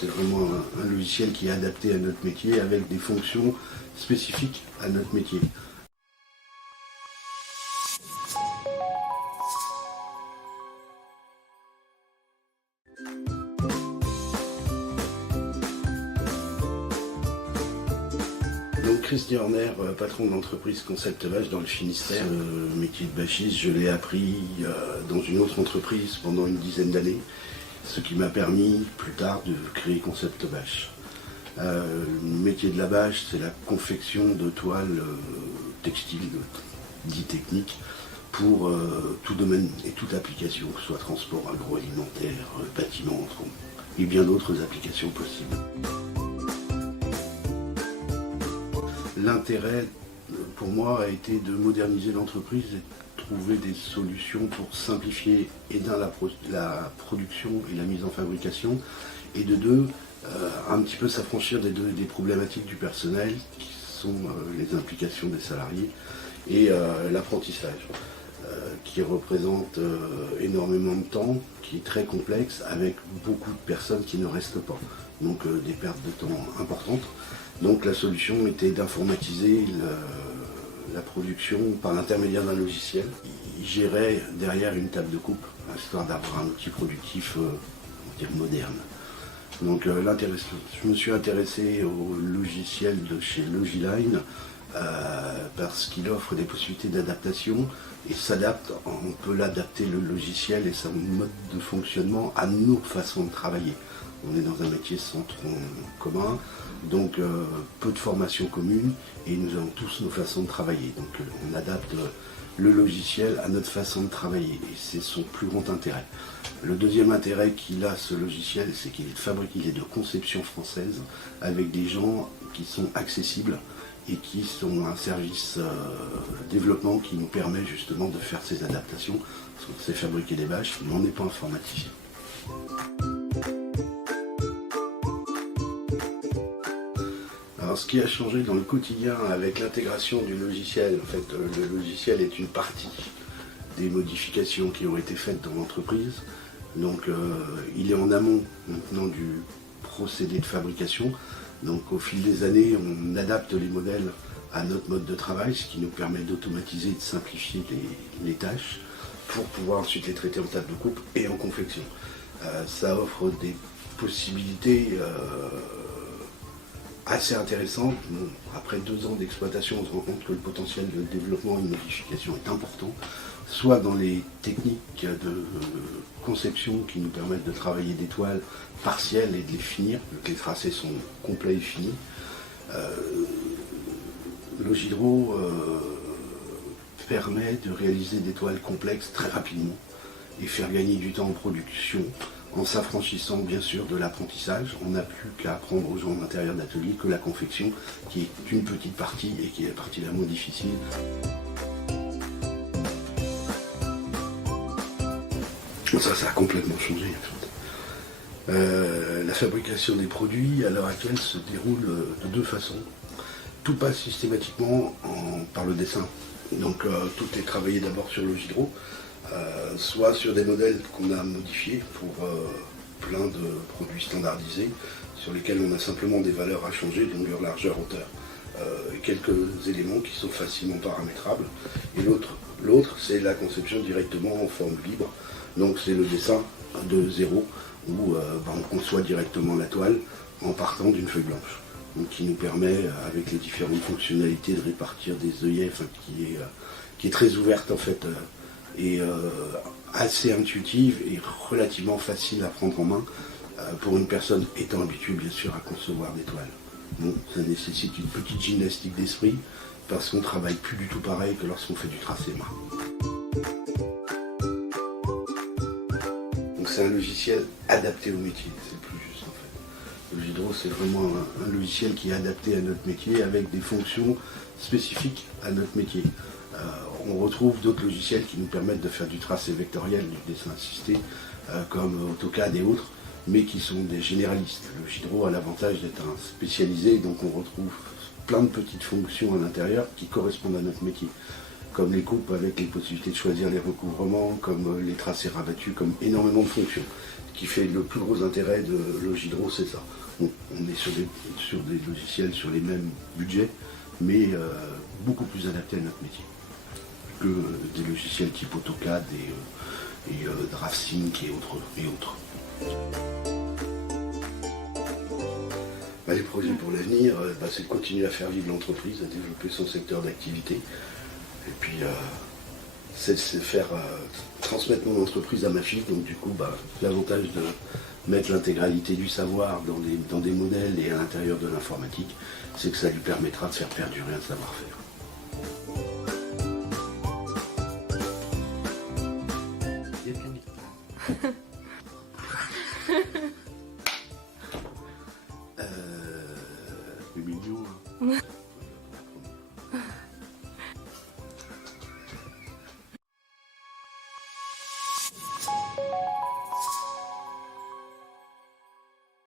c'est vraiment un logiciel qui est adapté à notre métier avec des fonctions spécifiques à notre métier. Donc Christian Horner, patron d'entreprise Concept Vache dans le Finistère. Le métier de bâchiste, je l'ai appris dans une autre entreprise pendant une dizaine d'années, ce qui m'a permis plus tard de créer Concept Vache. Le métier de la bâche, c'est la confection de toiles textiles, dites techniques, pour tout domaine et toute application, que ce soit transport agroalimentaire, bâtiment, et bien d'autres applications possibles. L'intérêt pour moi a été de moderniser l'entreprise et de trouver des solutions pour simplifier et la production et la mise en fabrication, et de deux, un petit peu s'affranchir des problématiques du personnel qui sont les implications des salariés et l'apprentissage qui représente énormément de temps, qui est très complexe avec beaucoup de personnes qui ne restent pas, donc des pertes de temps importantes. Donc la solution était d'informatiser la production par l'intermédiaire d'un logiciel. Il gérait derrière une table de coupe, histoire d'avoir un outil productif moderne. Donc je me suis intéressé au logiciel de chez Logiline parce qu'il offre des possibilités d'adaptation et s'adapte, on peut l'adapter le logiciel et son mode de fonctionnement à nos façons de travailler. On est dans un métier sans tronc commun, donc peu de formation commune et nous avons tous nos façons de travailler. Donc on adapte le logiciel à notre façon de travailler et c'est son plus grand intérêt. Le deuxième intérêt qu'il a, ce logiciel, c'est qu'il est fabriqué, il est de conception française avec des gens qui sont accessibles et qui sont un service développement qui nous permet justement de faire ces adaptations, parce qu'on sait fabriquer des bâches, mais on n'est pas informaticien. Alors, ce qui a changé dans le quotidien avec l'intégration du logiciel, en fait, le logiciel est une partie des modifications qui ont été faites dans l'entreprise. Donc, il est en amont maintenant du procédé de fabrication. Donc, au fil des années, on adapte les modèles à notre mode de travail, ce qui nous permet d'automatiser et de simplifier les tâches pour pouvoir ensuite les traiter en table de coupe et en confection. Ça offre des possibilités assez intéressante. Bon, après 2 ans d'exploitation, on se rend compte que le potentiel de développement et de modification est important, soit dans les techniques de conception qui nous permettent de travailler des toiles partielles et de les finir, que les tracés sont complets et finis. Logidro permet de réaliser des toiles complexes très rapidement et faire gagner du temps en production, en s'affranchissant bien sûr de l'apprentissage. On n'a plus qu'à apprendre aux gens d'intérieur d'atelier que la confection, qui est une petite partie et qui est la partie la moins difficile. Ça a complètement changé en fait. La fabrication des produits à l'heure actuelle se déroule de 2 façons. Tout passe systématiquement par le dessin. Donc tout est travaillé d'abord sur Logidro, soit sur des modèles qu'on a modifiés pour plein de produits standardisés, sur lesquels on a simplement des valeurs à changer, longueur, largeur, hauteur, et quelques éléments qui sont facilement paramétrables. Et l'autre, c'est la conception directement en forme libre, donc c'est le dessin de zéro, où on conçoit directement la toile en partant d'une feuille blanche. Donc, qui nous permet, avec les différentes fonctionnalités, de répartir des œillets, qui est très ouverte en fait, et assez intuitive et relativement facile à prendre en main pour une personne étant habituée bien sûr à concevoir des toiles. Bon, ça nécessite une petite gymnastique d'esprit parce qu'on ne travaille plus du tout pareil que lorsqu'on fait du tracé main. Donc c'est un logiciel adapté au métier, c'est le plus juste en fait. Logidro, c'est vraiment un logiciel qui est adapté à notre métier avec des fonctions spécifiques à notre métier. On retrouve d'autres logiciels qui nous permettent de faire du tracé vectoriel, du dessin assisté, comme AutoCAD et autres, mais qui sont des généralistes. Logidro a l'avantage d'être un spécialisé, donc on retrouve plein de petites fonctions à l'intérieur qui correspondent à notre métier, comme les coupes avec les possibilités de choisir les recouvrements, comme les tracés rabattus, comme énormément de fonctions. qui fait le plus gros intérêt de Logidro, c'est ça. On est sur des logiciels sur les mêmes budgets, mais beaucoup plus adaptés à notre métier que des logiciels type AutoCAD et DraftSync et autres. Bah, les projets pour l'avenir, c'est de continuer à faire vivre l'entreprise, à développer son secteur d'activité. Et puis, c'est de faire transmettre mon entreprise à ma fille. Donc du coup, l'avantage de mettre l'intégralité du savoir dans des modèles et à l'intérieur de l'informatique, c'est que ça lui permettra de faire perdurer un savoir-faire. C'est mignon, hein.